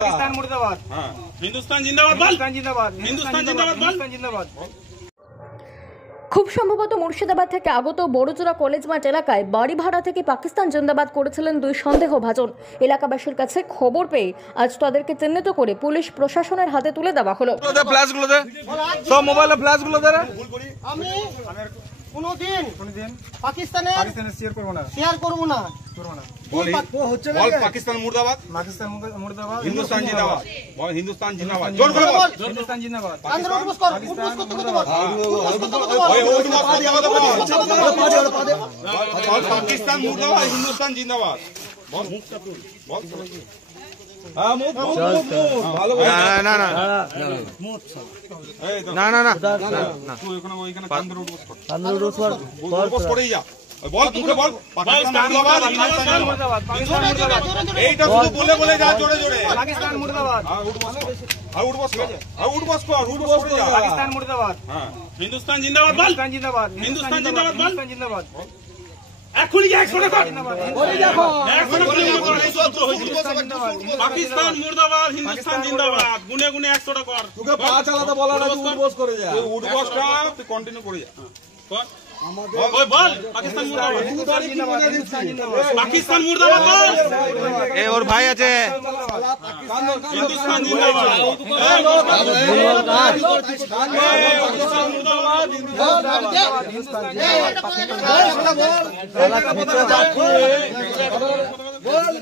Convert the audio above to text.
पाकिस्तान मुर्दाबाद। हिंदुस्तान जिंदाबाद बोल। हिंदुस्तान जिंदाबाद। हिंदुस्तान जिंदाबाद बोल। हिंदुस्तान जिंदाबाद। খুব সম্ভবত মুর্শিদাবাদ থেকে আগত বড়জোড়া কলেজ মাঠ এলাকায় বাড়ি ভাড়া থেকে পাকিস্তান জিন্দাবাদ করেছিলেন দুই সন্দেহভাজন। এলাকাবাসীর কাছে খবর পেয়ে আজ তাদেরকে চিহ্নিত করে পুলিশ প্রশাসনের হাতে তুলে দেওয়া হলো। সব মোবাইলে ফ্ল্যাশগুলো দে। আমি কোনদিন পাকিস্তানের শেয়ার করব না। बोल पाकिस्तान मुर्दाबाद। पाकिस्तान मुर्दाबाद। हिंदुस्तान जिंदाबाद बोल। हिंदुस्तान जिंदाबाद जोर करे बोल। हिंदुस्तान जिंदाबाद। आंध्र उठबस कर करते बोल। पाकिस्तान मुर्दाबाद हिंदुस्तान जिंदाबाद बोल। बोल हां मुंह ভালো না না এই না না না তুই ওখানে কান্দর উঠবস কর। কান্দর উঠবস করেই যা। বল মুখে বল পাকিস্তান মুর্দাবাদ। এইটা শুধু বলে বলে যা জোরে জোরে। पाकिस्तान मुर्दाबाद। উঠবস কর। উঠবস করে যা। पाकिस्तान मुर्दाबाद। हिंदुस्तान जिंदाबाद बोल। हिंदुस्तान जिंदाबाद। हिंदुस्तान जिंदाबाद बोल। हिंदुस्तान जिंदाबाद। এখনই কি 100 টাকা বলে দেখো পাকিস্তান মুর্দাবাদ হিন্দুস্তান জিন্দাবাদ গুনে গুনে 100 টাকা কর। তোকে পা চালাতে বলা না, উঠবস করে যা। তুই উঠবসটা তুই কন্টিনিউ করে যা। কর ওই বল পাকিস্তান মুর্দাবাদ। পাকিস্তান মুর্দাবাদ বল। এ ওর ভাই আছে। হিন্দুস্তান জিন্দাবাদ। পাকিস্তান মুর্দাবাদ। বল